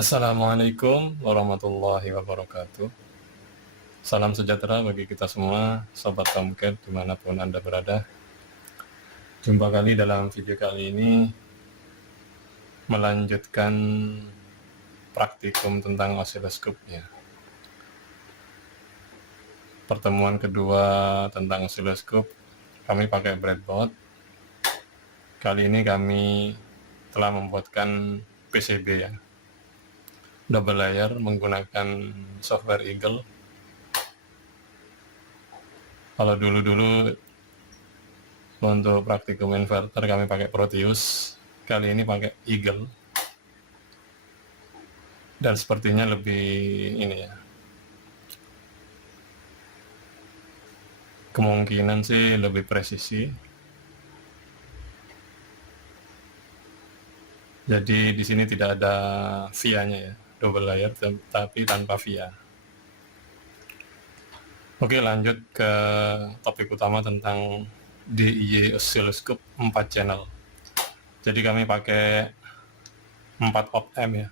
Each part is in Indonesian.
Assalamualaikum warahmatullahi wabarakatuh. Salam sejahtera bagi kita semua, Sobat Tomcat dimanapun Anda berada. Jumpa kali dalam video kali ini melanjutkan praktikum tentang osiloskop ya. Pertemuan kedua tentang osiloskop kami pakai breadboard. Kali ini kami telah membuatkan PCB ya, double layer menggunakan software Eagle. Kalau dulu-dulu untuk praktikum inverter kami pakai Proteus, kali ini pakai Eagle. Dan sepertinya lebih ini ya, kemungkinan sih lebih presisi. Jadi di sini tidak ada via-nya ya, double layer tapi tanpa via. Oke, lanjut ke topik utama tentang DIY oscilloscope 4 channel. Jadi kami pakai 4 op-amp ya.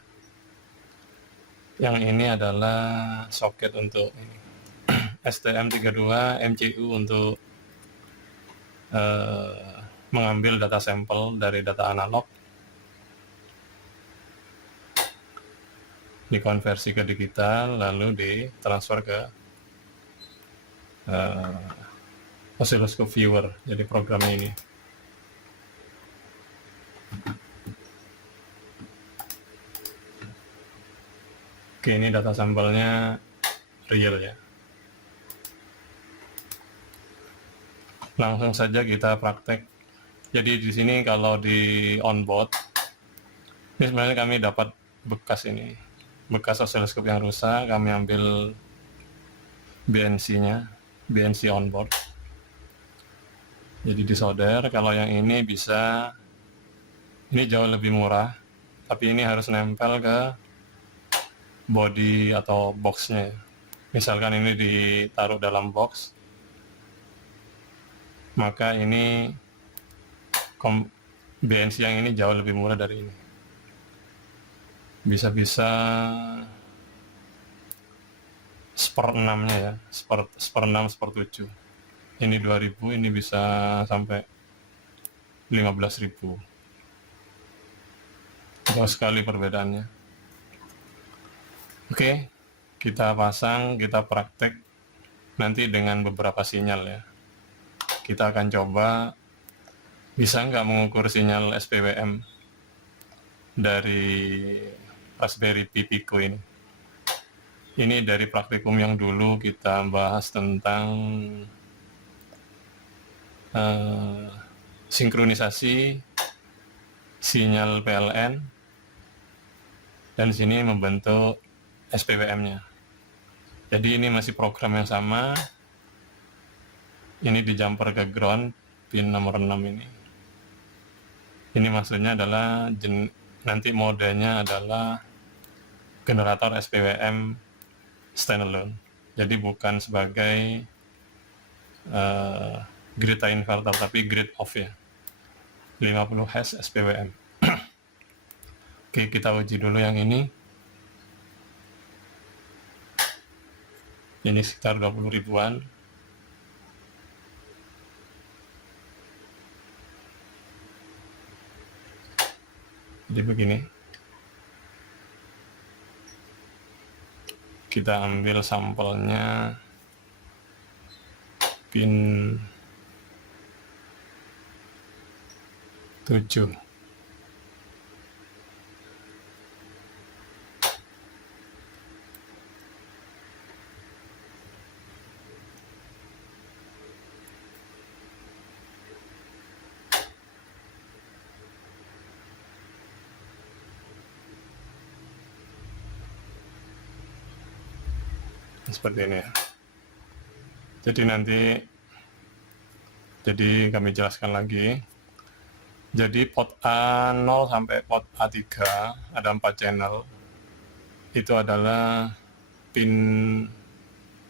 Yang ini adalah soket untuk ini. STM32 MCU untuk mengambil data sampel dari data analog, dikonversi ke digital, lalu ditransfer ke oscilloscope viewer, jadi programnya ini. Oke, ini data sampelnya real ya. Langsung saja kita praktek. Jadi di sini kalau di onboard, ini sebenarnya kami dapat bekas ini, bekas oscilloscope yang rusak, kami ambil BNC-nya, BNC onboard. Jadi disolder. Kalau yang ini bisa, ini jauh lebih murah, tapi ini harus nempel ke body atau boxnya. Misalkan ini ditaruh dalam box, maka ini BNC yang ini jauh lebih murah dari ini. Bisa-bisa seper-6-nya ya, seper-6, seper-7. Ini 2000, ini bisa sampai 15.000. Jauh sekali perbedaannya. Oke, kita pasang, kita praktek nanti dengan beberapa sinyal ya. Kita akan coba bisa nggak mengukur sinyal SPWM dari Raspberry Pi Pico ini. Ini dari praktikum yang dulu kita bahas tentang sinkronisasi sinyal PLN, dan sini membentuk SPWM-nya. Jadi ini masih program yang sama. Ini di jumper ke ground pin nomor 6 ini. Ini maksudnya adalah nanti modenya adalah generator SPWM standalone. Jadi bukan sebagai grid tie inverter, tapi grid off ya. 50 Hz SPWM. Oke, kita uji dulu yang ini. Ini sekitar 20 ribuan. Jadi begini. Kita ambil sampelnya pin 7. Seperti ini ya. Jadi nanti, kami jelaskan lagi. Jadi port A0 sampai port A3 ada 4 channel. Itu adalah pin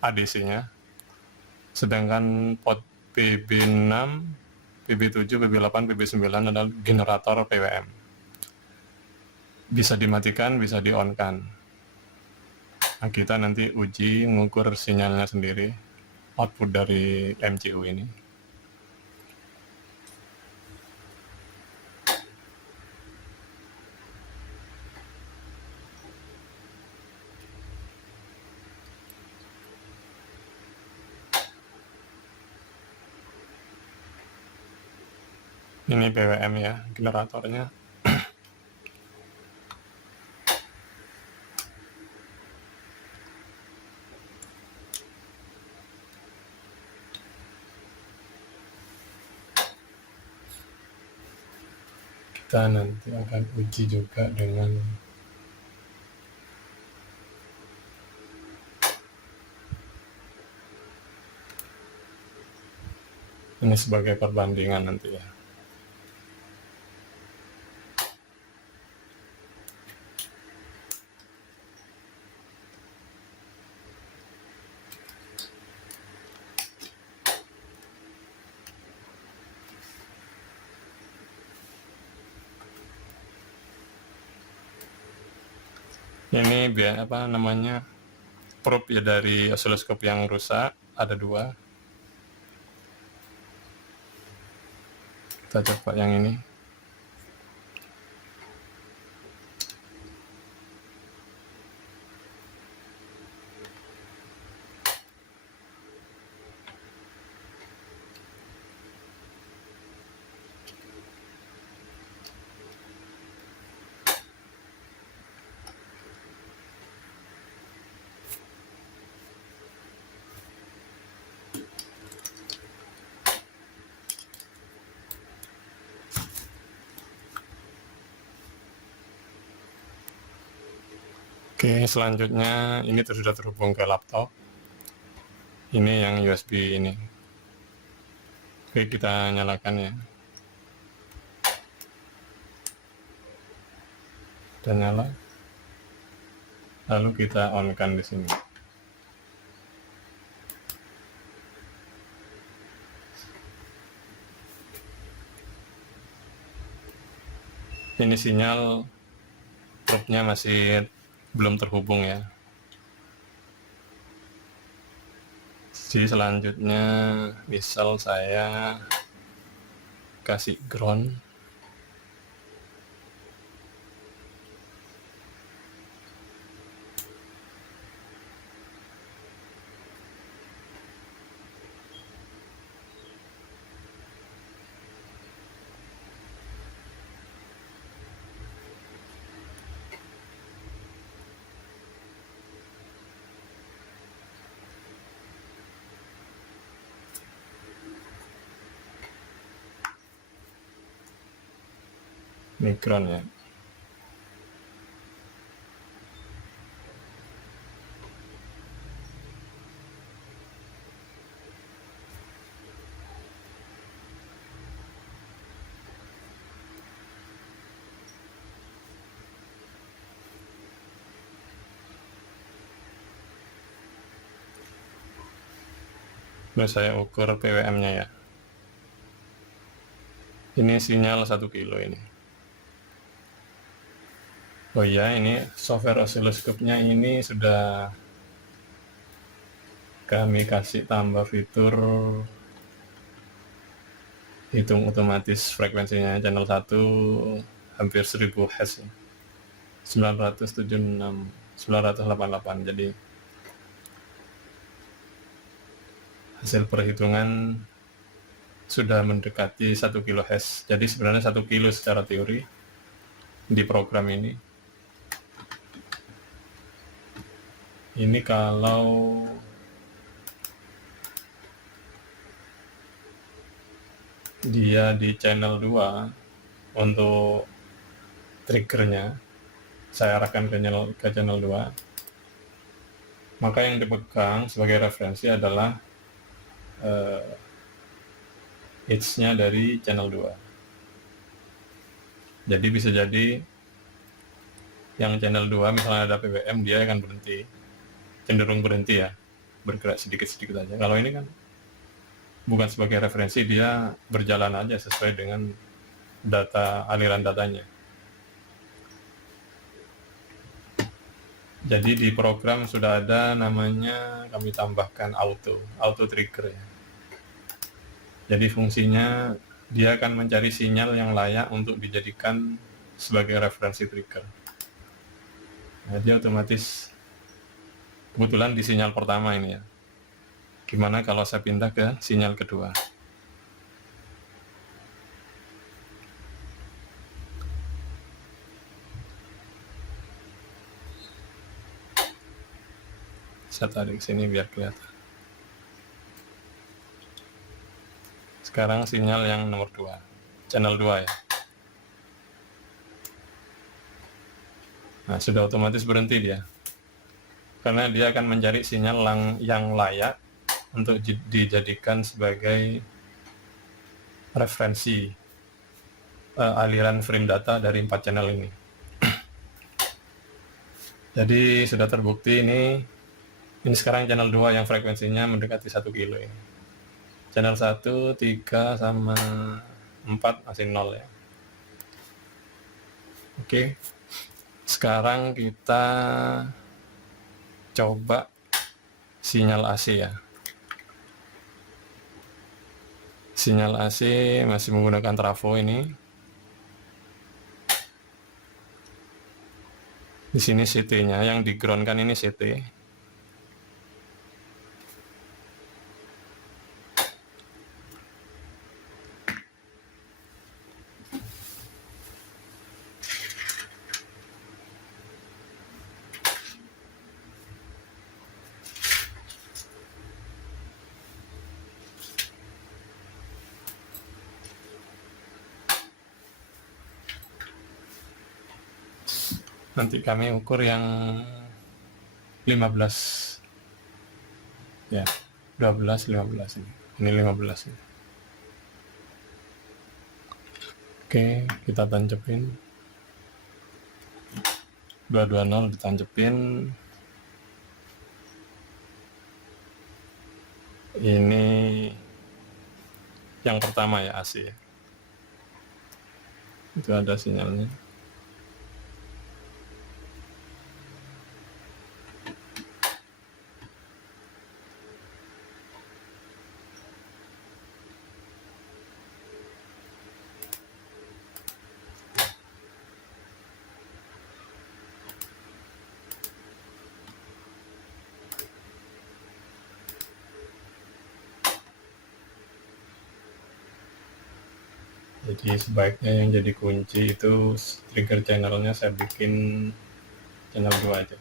ADC-nya. Sedangkan port PB6, PB7, PB8, PB9 adalah generator PWM. bisa dimatikan, bisa di on kan. Nah, kita nanti uji mengukur sinyalnya sendiri, output dari MCU ini. Ini PWM ya, generatornya. Kita nanti akan uji juga dengan ini sebagai perbandingan nanti ya. Ini biar apa namanya, probe ya dari oscilloscope yang rusak, ada 2. Kita coba yang ini. Oke, selanjutnya ini sudah terhubung ke laptop. Ini yang USB ini. Oke, kita nyalakan ya. Sudah nyala. Lalu kita on-kan di sini. Ini sinyal probe-nya masih belum terhubung ya. Jadi selanjutnya misal saya kasih ground. Mikron ya. Nah, saya ukur PWM-nya ya. Ini sinyal 1 kilo ini. Oh iya, ini software oscilloscope-nya ini sudah kami kasih tambah fitur hitung otomatis frekuensinya. Channel 1 hampir 1000 Hz ya. 976, 988. Jadi hasil perhitungan sudah mendekati 1 kHz. Jadi sebenarnya 1 kilo secara teori di program ini. Ini kalau dia di channel 2 untuk triggernya saya arahkan ke channel 2, maka yang dipegang sebagai referensi adalah hits-nya dari channel 2. Jadi bisa jadi yang channel 2 misalnya ada PWM, dia akan berhenti, cenderung berhenti ya, bergerak sedikit-sedikit aja. Kalau ini kan bukan sebagai referensi, dia berjalan aja sesuai dengan data aliran datanya. Jadi di program sudah ada namanya, kami tambahkan auto trigger ya. Jadi fungsinya dia akan mencari sinyal yang layak untuk dijadikan sebagai referensi trigger. Nah, dia otomatis kebetulan di sinyal pertama ini ya. Gimana kalau saya pindah ke sinyal kedua? Saya tarik sini biar kelihatan. Sekarang sinyal yang nomor 2, channel 2 ya. Nah, sudah otomatis berhenti dia. Karena dia akan mencari sinyal yang layak untuk dijadikan sebagai referensi aliran frame data dari 4 channel ini. Jadi sudah terbukti ini sekarang channel 2 yang frekuensinya mendekati 1 kilo ini. Channel 1, 3, sama 4 masih 0 ya. Oke, sekarang kita coba sinyal AC ya. Sinyal AC masih menggunakan trafo ini. Di sini CT-nya, yang di ground kan ini CT. Nanti kami ukur yang 15 ya, 12, 15 ini 15 ini. Oke, kita tancepin 220, ditancepin. Ini yang pertama ya, AC ya. Itu ada sinyalnya. Jadi sebaiknya yang jadi kunci itu trigger channelnya saya bikin channel 2 aja.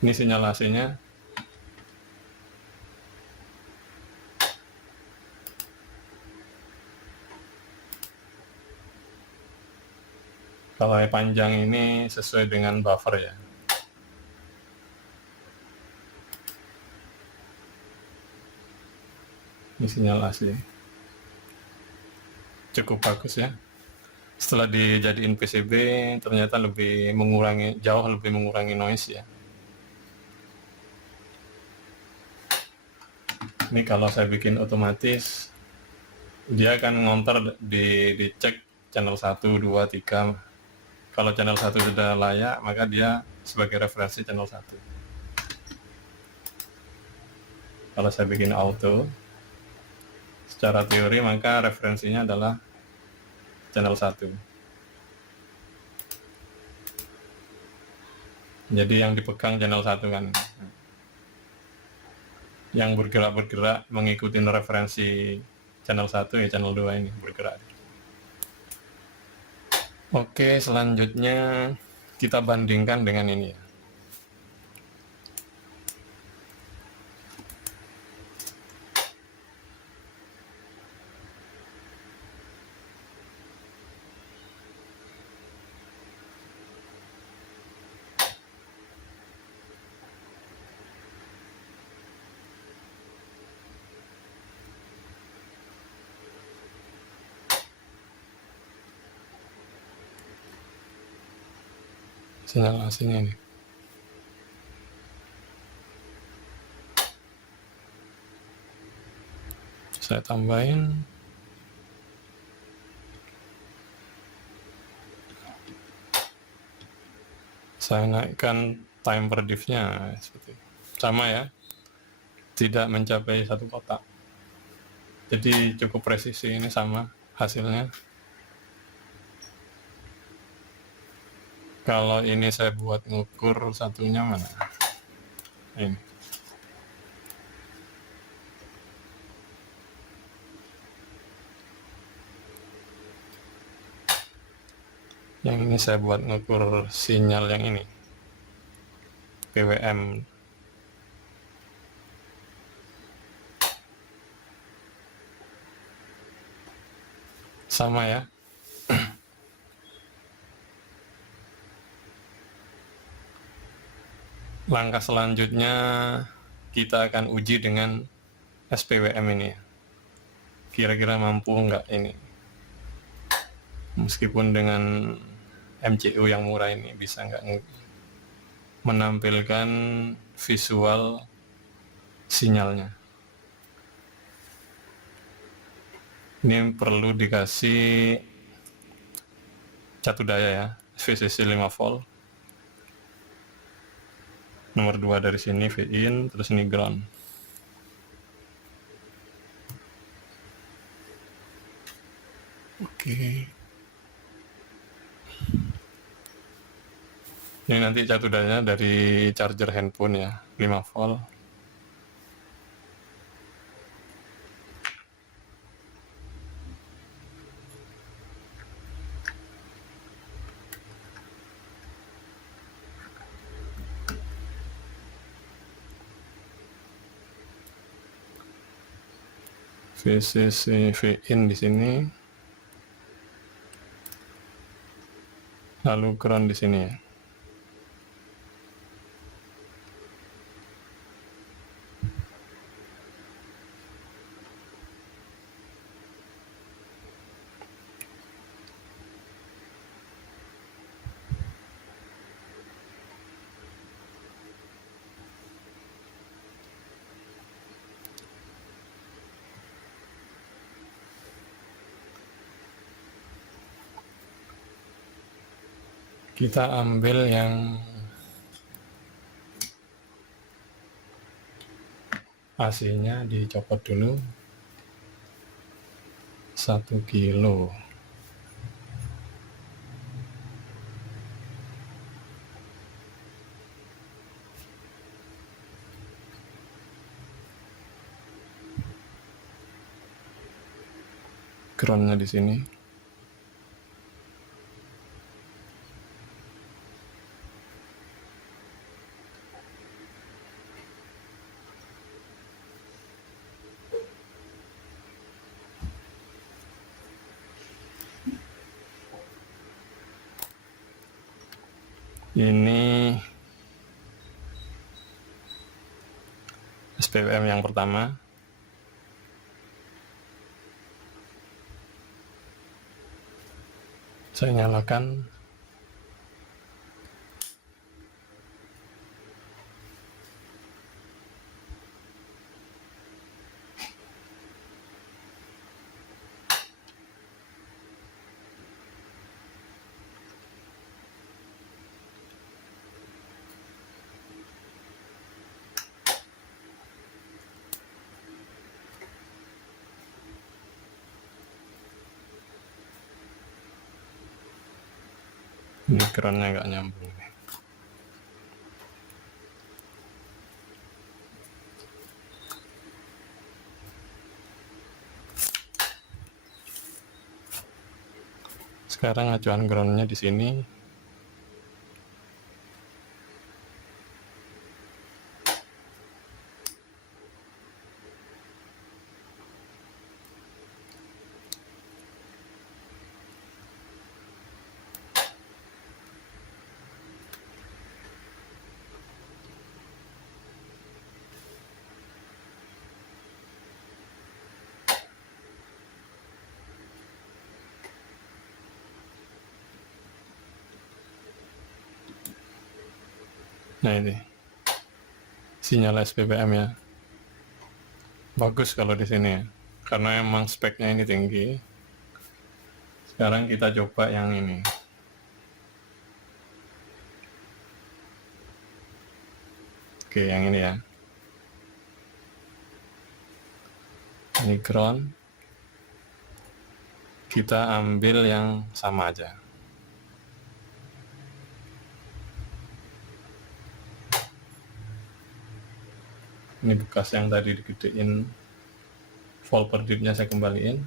Ini sinyal AC-nya. Kalau yang panjang ini sesuai dengan buffer ya. Ini sinyal AC. Cukup bagus ya. Setelah dijadiin PCB ternyata jauh lebih mengurangi noise ya. Ini kalau saya bikin otomatis dia akan ngonter dicek channel 1, 2, 3. Kalau channel 1 sudah layak, maka dia sebagai referensi channel 1. Kalau saya bikin auto, secara teori maka referensinya adalah channel 1. Jadi yang dipegang channel 1 kan. Yang bergerak mengikuti referensi channel 1 ya, channel 2 ini bergerak. Oke, selanjutnya kita bandingkan dengan ini ya. Sinyal AC-nya nih. Saya tambahin Saya naikkan time per diff-nya seperti itu. Sama ya, tidak mencapai 1 kotak, jadi cukup presisi. Ini sama hasilnya. Kalau ini saya buat ngukur satunya mana, ini yang ini saya buat ngukur sinyal yang ini PWM. Sama ya. Langkah selanjutnya kita akan uji dengan SPWM ini. Kira-kira mampu nggak ini? Meskipun dengan MCU yang murah ini bisa nggak menampilkan visual sinyalnya. Ini perlu dikasih catu daya ya, VCC 5 volt. Nomor 2 dari sini V-in, terus ini ground. Oke. Ini nanti catu dayanya dari charger handphone ya, 5 volt. VCC V-in di sini, lalu ground di sini ya. Kita ambil yang AC-nya dicopot dulu, 1 kilo. Groundnya di sini. Ini SPWM yang pertama. Saya nyalakan. Ini groundnya nggak nyambung. Sekarang acuan groundnya di sini. Nah ini sinyal SPWM ya, bagus kalau di sini ya, karena emang speknya ini tinggi. Sekarang kita coba yang ini. Oke, yang ini ya. Ini ground. Kita ambil yang sama aja. Ini bekas yang tadi digedein, volt per dirtnya saya kembaliin.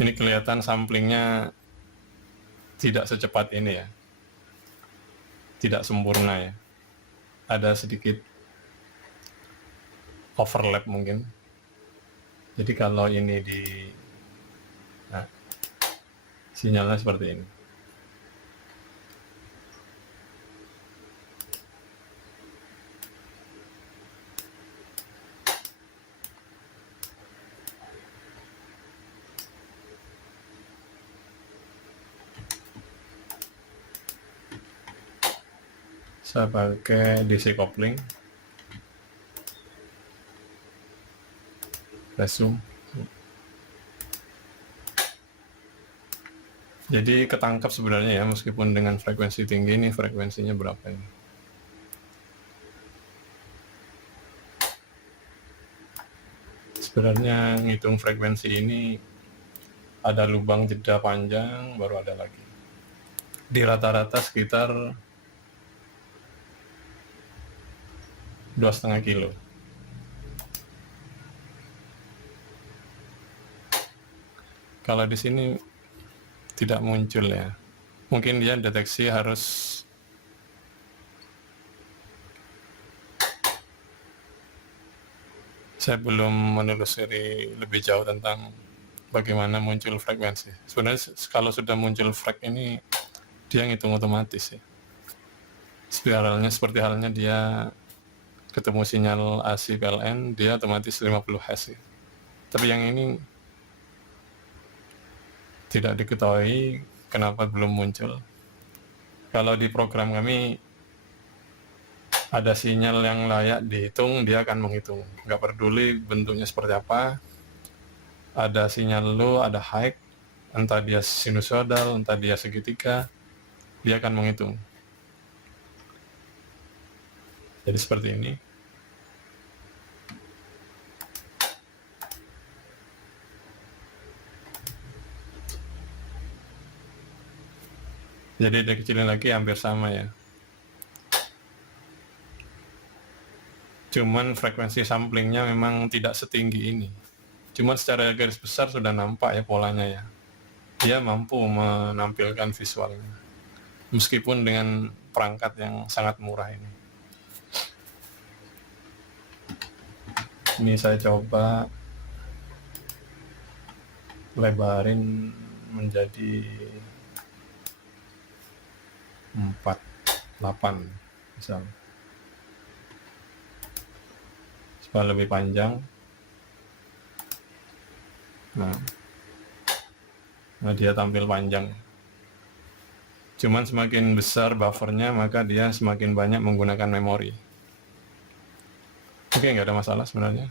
Ini kelihatan samplingnya tidak secepat ini ya, tidak sempurna ya, ada sedikit overlap mungkin. Jadi kalau ini nah, sinyalnya seperti ini. Saya pakai DC coupling, resume. Jadi ketangkap sebenarnya ya, meskipun dengan frekuensi tinggi. Ini frekuensinya berapa ini? Sebenarnya ngitung frekuensi ini ada lubang jeda panjang, baru ada lagi. Di rata-rata sekitar 2,5 kilo. Kalau di sini tidak muncul ya. Mungkin dia deteksi harus saya belum menelusuri lebih jauh tentang bagaimana muncul frekuensi. Sebenarnya kalau sudah muncul frek ini dia ngitung otomatis ya. Seperti halnya dia ketemu sinyal AC PLN, dia otomatis 50 Hz ya. Tapi yang ini tidak diketahui kenapa belum muncul. Kalau di program kami ada sinyal yang layak dihitung, dia akan menghitung. Nggak peduli bentuknya seperti apa. Ada sinyal low, ada high, entah dia sinusoidal, entah dia segitiga, dia akan menghitung. Jadi seperti ini. Jadi dikecilin lagi hampir sama ya. Cuman frekuensi samplingnya memang tidak setinggi ini. Cuman secara garis besar sudah nampak ya polanya ya. Dia mampu menampilkan visualnya. Meskipun dengan perangkat yang sangat murah ini. Ini saya coba lebarin menjadi 48 misalnya, supaya lebih panjang. Nah dia tampil panjang. Cuman semakin besar buffernya, maka dia semakin banyak menggunakan memori. Oke, nggak ada masalah sebenarnya.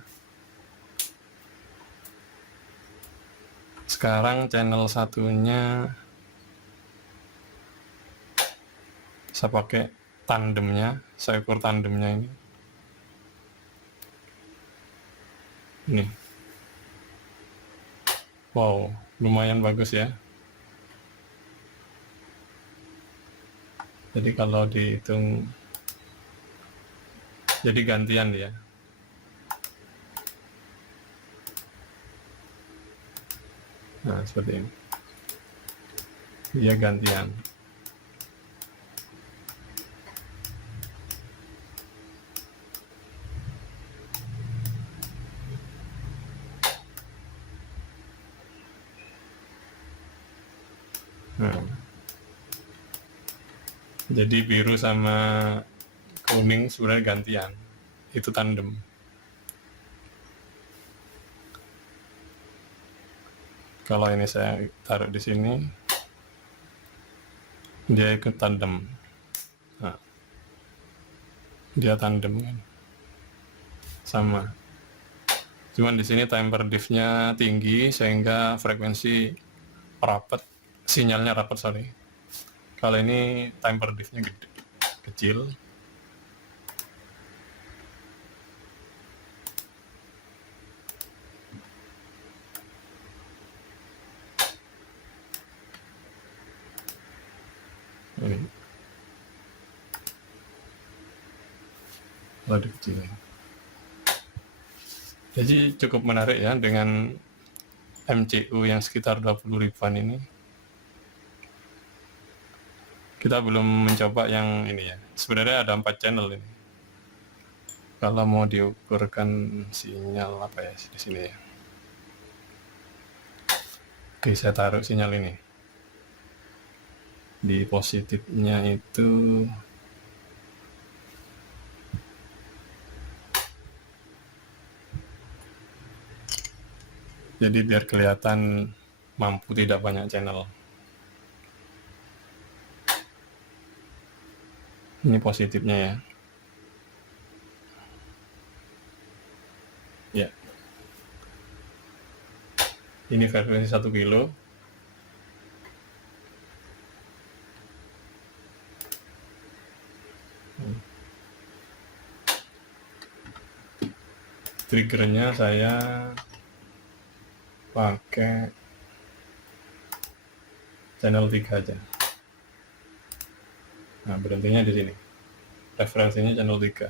Sekarang channel satunya saya pakai tandemnya, saya ukur tandemnya ini. Ini. Wow, lumayan bagus ya. Jadi kalau dihitung, jadi gantian dia. Nah, seperti ini. Dia gantian. Nah. Jadi biru sama kuning sebenarnya gantian. Itu tandem. Kalau ini saya taruh di sini, dia ikut tandem. Nah, dia tandem kan, sama. Cuman di sini time per diff-nya tinggi sehingga frekuensi rapat sinyalnya rapat, sorry. Kalau ini time per diff-nya kecil. Ini lebih kecil. Jadi cukup menarik ya dengan MCU yang sekitar 20 ribuan ini. Kita belum mencoba yang ini ya. Sebenarnya ada 4 channel ini. Kalau mau diukurkan sinyal apa ya di sini ya. Oke, saya taruh sinyal ini. Di positifnya itu jadi biar kelihatan mampu tidak banyak channel. Ini positifnya ya. Ya. Ini frekuensi 1 kilo. Triggernya saya pakai channel 3 aja. Nah, berhentinya di sini. Referensinya channel 3.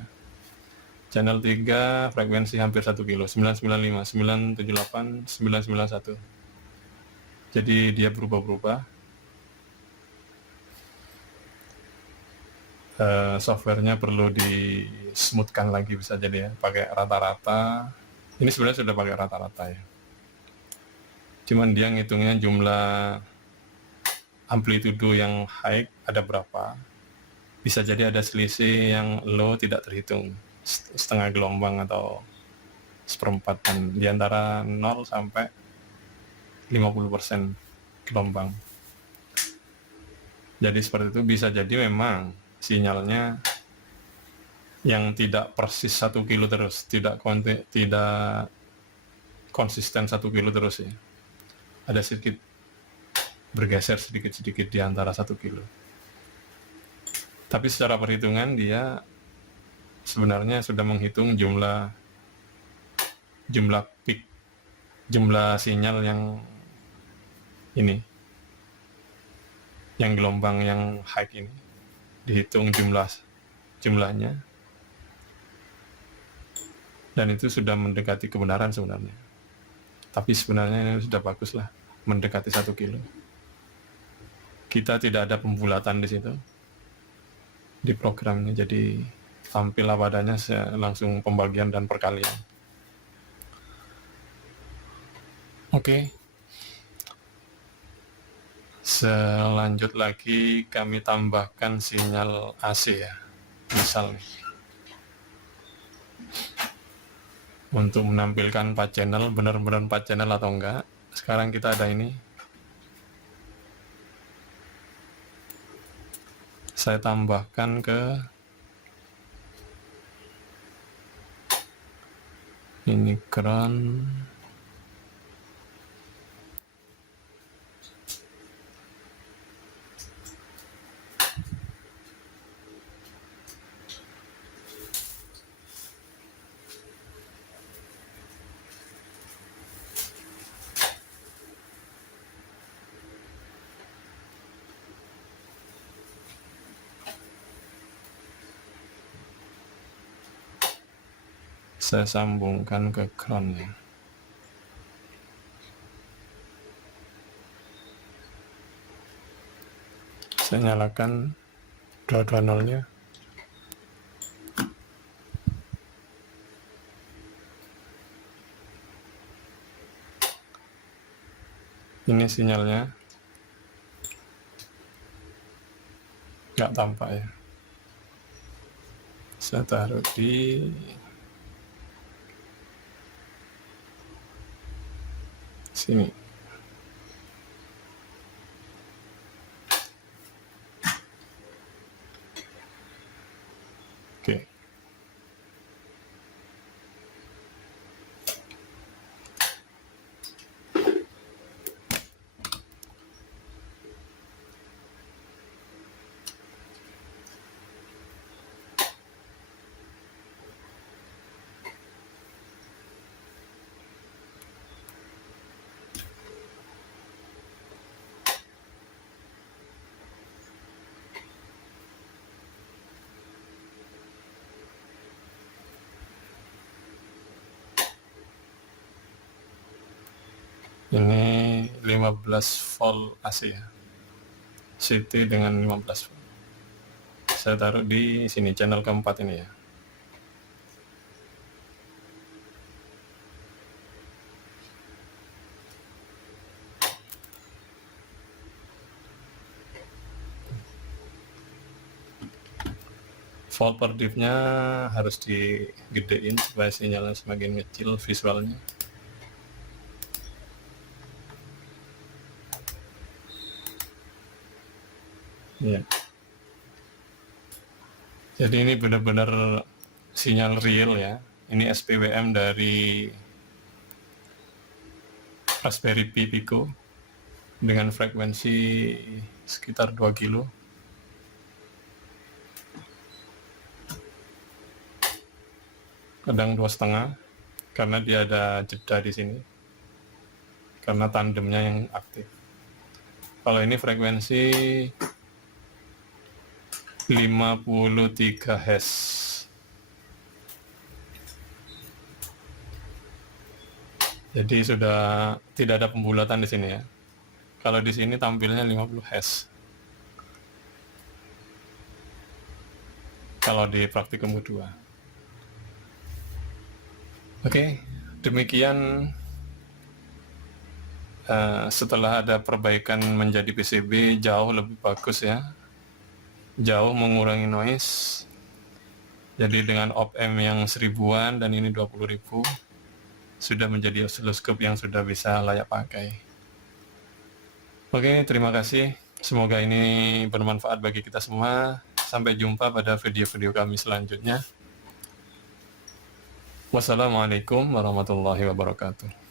Channel 3 frekuensi hampir 1 kilo, 995, 978, 991. Jadi dia berubah-ubah. Softwarenya perlu di smoothkan lagi, bisa jadi ya, pakai rata-rata. Ini sebenarnya sudah pakai rata-rata ya. Cuman dia ngitungnya jumlah amplitudo yang high ada berapa. Bisa jadi ada selisih yang low tidak terhitung, setengah gelombang atau seperempatan, di antara 0 sampai 50% gelombang. Jadi seperti itu, bisa jadi memang sinyalnya yang tidak persis 1 kilo terus, tidak konsisten 1 kilo terus ya. Ada sedikit bergeser sedikit-sedikit di antara 1 kilo. Tapi secara perhitungan dia sebenarnya sudah menghitung jumlah peak, jumlah sinyal yang ini, yang gelombang yang high ini, dihitung jumlahnya, dan itu sudah mendekati kebenaran sebenarnya. Tapi sebenarnya ini sudah bagus lah, mendekati 1 kilo. Kita tidak ada pembulatan di situ di programnya, jadi tampil apa adanya, langsung pembagian dan perkalian. Oke. Selanjut lagi kami tambahkan sinyal AC ya, misal untuk menampilkan 4 channel, benar-benar 4 channel atau enggak. Sekarang kita ada ini, saya tambahkan ke ini ground. Saya sambungkan ke ground ya. Saya nyalakan 220-nya. Ini sinyalnya nggak tampak ya. Saya taruh di sini. Oke. Ini 15 volt AC ya, CT dengan 15 volt. Saya taruh di sini, channel keempat ini ya. Volt per diff-nya harus digedein supaya sinyalnya semakin kecil visualnya. Ya. Jadi ini benar-benar sinyal real ya. Ini SPWM dari Raspberry Pi Pico dengan frekuensi sekitar 2 kilo. Kadang 2,5 karena dia ada jeda di sini karena tandemnya yang aktif. Kalau ini frekuensi 53 Hz. Jadi sudah tidak ada pembulatan di sini ya. Kalau di sini tampilnya 50 Hz. Kalau di praktikum kedua. Oke, demikian setelah ada perbaikan menjadi PCB jauh lebih bagus ya, jauh mengurangi noise. Jadi dengan op-amp yang 1000-an dan ini 20.000 sudah menjadi oscilloscope yang sudah bisa layak pakai. Oke, terima kasih. Semoga ini bermanfaat bagi kita semua. Sampai jumpa pada video-video kami selanjutnya. Wassalamualaikum warahmatullahi wabarakatuh.